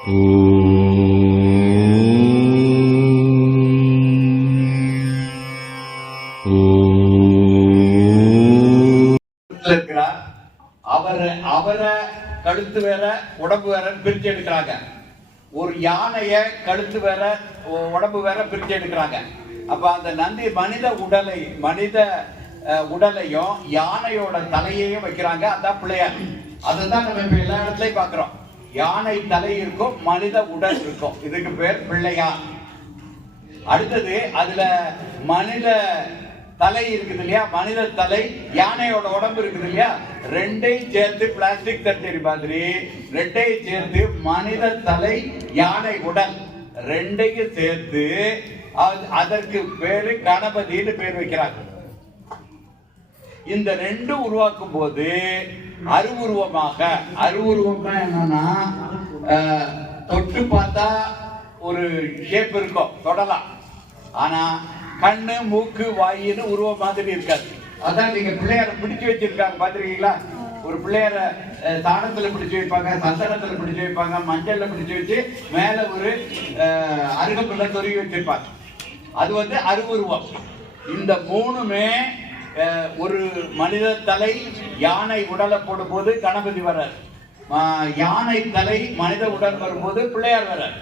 இருக்கிறார் அவரை அவரை கழுத்து வேற உடம்பு வேற பிரிச்சு எடுக்கிறாங்க. ஒரு யானைய கழுத்து வேற உடம்பு வேற பிரிச்சு எடுக்கிறாங்க. அப்ப அந்த நந்தி மனித உடலை மனித உடலையும் யானையோட தலையையும் வைக்கிறாங்க. அதான் பிள்ளையார். அதுதான் நம்ம இப்ப எல்லா இடத்துலயும் பாக்குறோம். யானை தலை இருக்கும் மனித உடல் இருக்கும். இதுக்கு பேர் பிள்ளையார் அடுத்தது அதுல மனித தலை இருக்குது இல்லையா? மனித தலை யானையோட உடம்பு இருக்குது இல்லையா? ரெண்டையும் சேர்த்து பிளாஸ்டிக் சர்ஜரி மாதிரி ரெண்டையும் சேர்த்து மனித தலை யானை உடல். ரெண்டையும் சேர்த்து அது- அதற்கு பேரு கணபதினு பேர் வைக்கிறாங்க. இந்த ரெண்டும் உருவாக்கும் போது அருவுருவமாக அருவுருவம்னா என்னன்னா தொட்டு பார்த்தா ஒரு ஷேப் இருக்கும் தொடலாம் ஆனா கண்ணு மூக்கு வாயின்னு உருவம் மாதிரி இருக்காது. அதான் நீங்க பிள்ளையார பிடிச்சு வச்சிருக்காங்க பாத்திருக்கீங்களா ஒரு பிள்ளையார தானத்துல பிடிச்சு வைப்பாங்க சந்தனத்துல பிடிச்சு வைப்பாங்க மஞ்சள்ல பிடிச்சு வச்சு மேல ஒரு அஹ், தொருகி சொருகி வச்சிருப்பாங்க. அது வந்து அருவுருவம் இந்த மூணுமே ஒரு மனித தலை யானை உடலை போடும்போது கணபதி வர்றார். யானை தலை மனித உடல் வரும்போது பிள்ளையார் வர்றார்.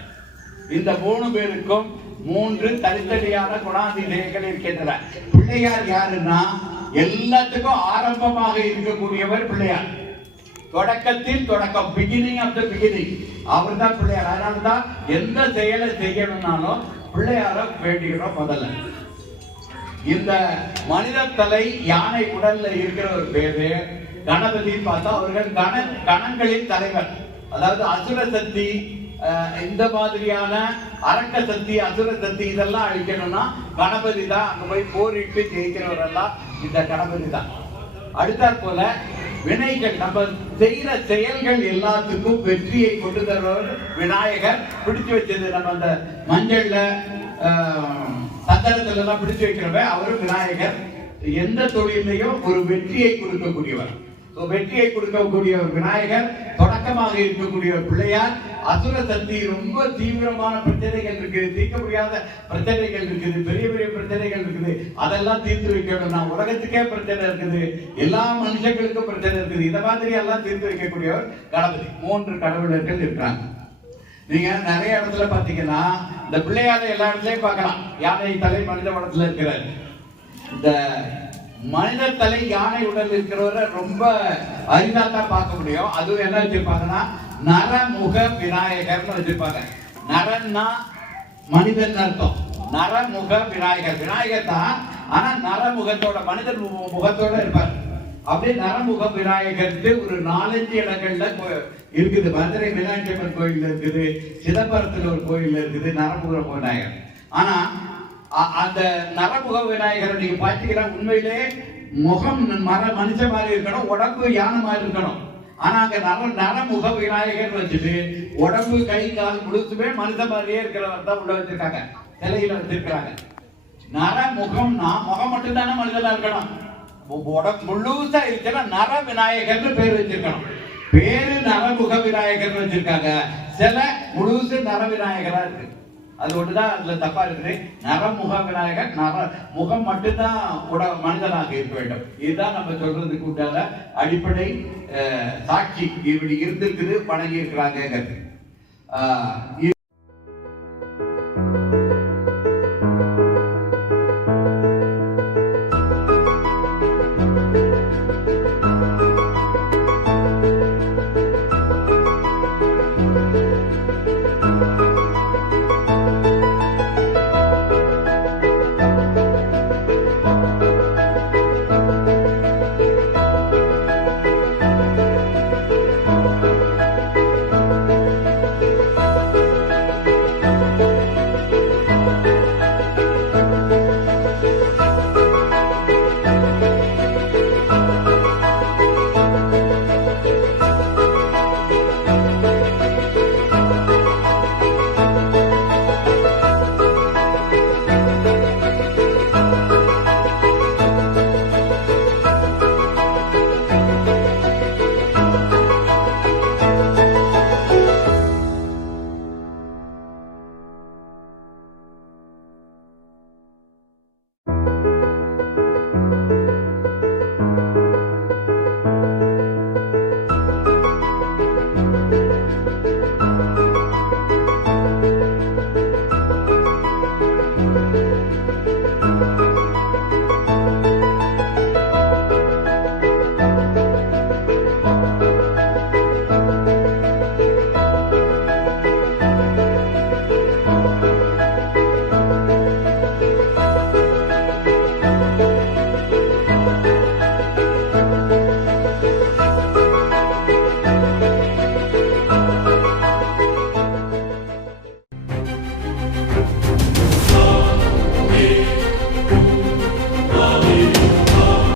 இந்த மூணு பேருக்கும் மூன்று தனித்தனியான குணாதிசயங்கள் இருக்கின்றன. பிள்ளையார் யாருன்னா எல்லாத்துக்கும் ஆரம்பமாக இருக்கக்கூடியவர் பிள்ளையார். தொடக்கத்தில் தொடக்கம் பிகினிங் ஆஃப் த பிகினிங் அவர் தான் பிள்ளையார். அதனால தான் எந்த செயலை செய்யணும்னாலும் பிள்ளையார வேண்டிக்கிறோம் முதல்ல. இந்த மனித தலை யானை உடல்ல இருக்கிற ஒரு பேரு கணபதி பார்த்தா அவர்கள் கண கணங்களின் தலைவர். அதாவது அசுர சக்தி இந்த மாதிரியான அரக்க சக்தி அசுர சக்தி இதெல்லாம் அழிக்கணும்னா கணபதி தான். அங்க போய் போரிட்டு ஜெயிக்கிறவரெல்லாம் இந்த கணபதி தான். அடுத்தாற் போல வினைகள் நம்ம செய்யற செயல்கள் எல்லாத்துக்கும் வெற்றியை கொண்டு தருவர் விநாயகர். பிடிச்சு வச்சது நம்ம அந்த மஞ்சள்ல சந்தனத்துல எல்லாம் பிடிச்சு வைக்கிறவ அவரும் விநாயகர். எந்த தொழிலையும் ஒரு வெற்றியை கொடுக்கக்கூடியவர். வெற்றியை கொடுக்கக்கூடிய ஒரு விநாயகர் தொடக்கமாக இருக்கக்கூடிய ஒரு பிள்ளையார். அசுர சக்தி ரொம்ப தீவிரமான பிரச்சனைகள் இருக்குது தீர்க்க முடியாத பிரச்சனைகள் இருக்குது பெரிய அதெல்லாம் தீர்த்து வைக்கணும். நான் உலகத்துக்கே பிரச்சனை இருக்குது. எல்லா மனுஷங்களுக்கும் பிரச்சனை இருக்குது. இந்த மாதிரி எல்லாம் தீர்த்து வைக்கக்கூடியவர் கணபதி. மூன்று கடவுளர்கள் இருக்கிறாங்க. நீங்க நிறைய இடத்துல பாத்தீங்கன்னா இந்த பிள்ளையாரை எல்லா இடத்துலயும் பார்க்கலாம். யானை தலை மனித உடத்துல இருக்கிறார். இந்த மனித தலை யானை உடல் இருக்கிறவரை ரொம்ப அரிதா தான் பார்க்க முடியும். அதுவும் என்ன வச்சிருப்பாங்கன்னா நரமுக விநாயகர்னு வச்சிருப்பாங்க. நரன்னா மனிதன் அர்த்தம். நரமுக விநாயகர். விநாயகர் தான் ஆனா நரமுகத்தோட மனிதன் முகத்தோட இருப்பார். அப்படியே நரமுக விநாயகருக்கு ஒரு நாலஞ்சு இடங்கள்ல கோ- இருக்குது. மதுரை மீனாட்சி அம்மன் கோயில் இருக்குது சிதம்பரத்துல ஒரு கோயில் இருக்குது நரமுக விநாயகர். ஆனா அந்த நரமுக விநாயகரை நீங்க பாத்தீங்கன்னா உண்மையிலே முகம் மர மனுஷ மாதிரி இருக்கணும் உடம்பு யானை மாதிரி இருக்கணும். ஆனா அங்க நர நரமுக விநாயகர் வச்சுட்டு உடம்பு கை கால் முழுசுமே மனித மாதிரியே இருக்கிறவர் தான் உள்ள வச்சிருக்காங்க. சிலையில வச்சிருக்கிறாங்க. நரமுகம்னா முகம் மட்டும்தானே மனிதனா இருக்கணும். உடம்பு முழுசா இருக்குன்னா நர விநாயகர்னு பேர் வச்சிருக்கணும். பேரு நரமுக விநாயகர்னு வச்சிருக்காங்க. சில முழுசு நர விநாயகரா இருக்கு. அது ஒன்றுதான் அதுல தப்பா இருக்குது. நரமுக விநாயகர் நர முகம் மட்டும்தான் உட மனிதனாக இருக்க வேண்டும். இதுதான் நம்ம சொல்றதுக்கு உண்டான அடிப்படை அஹ், சாட்சி. இப்படி இருந்திருக்குது வணங்கி இருக்கிறாங்கிறது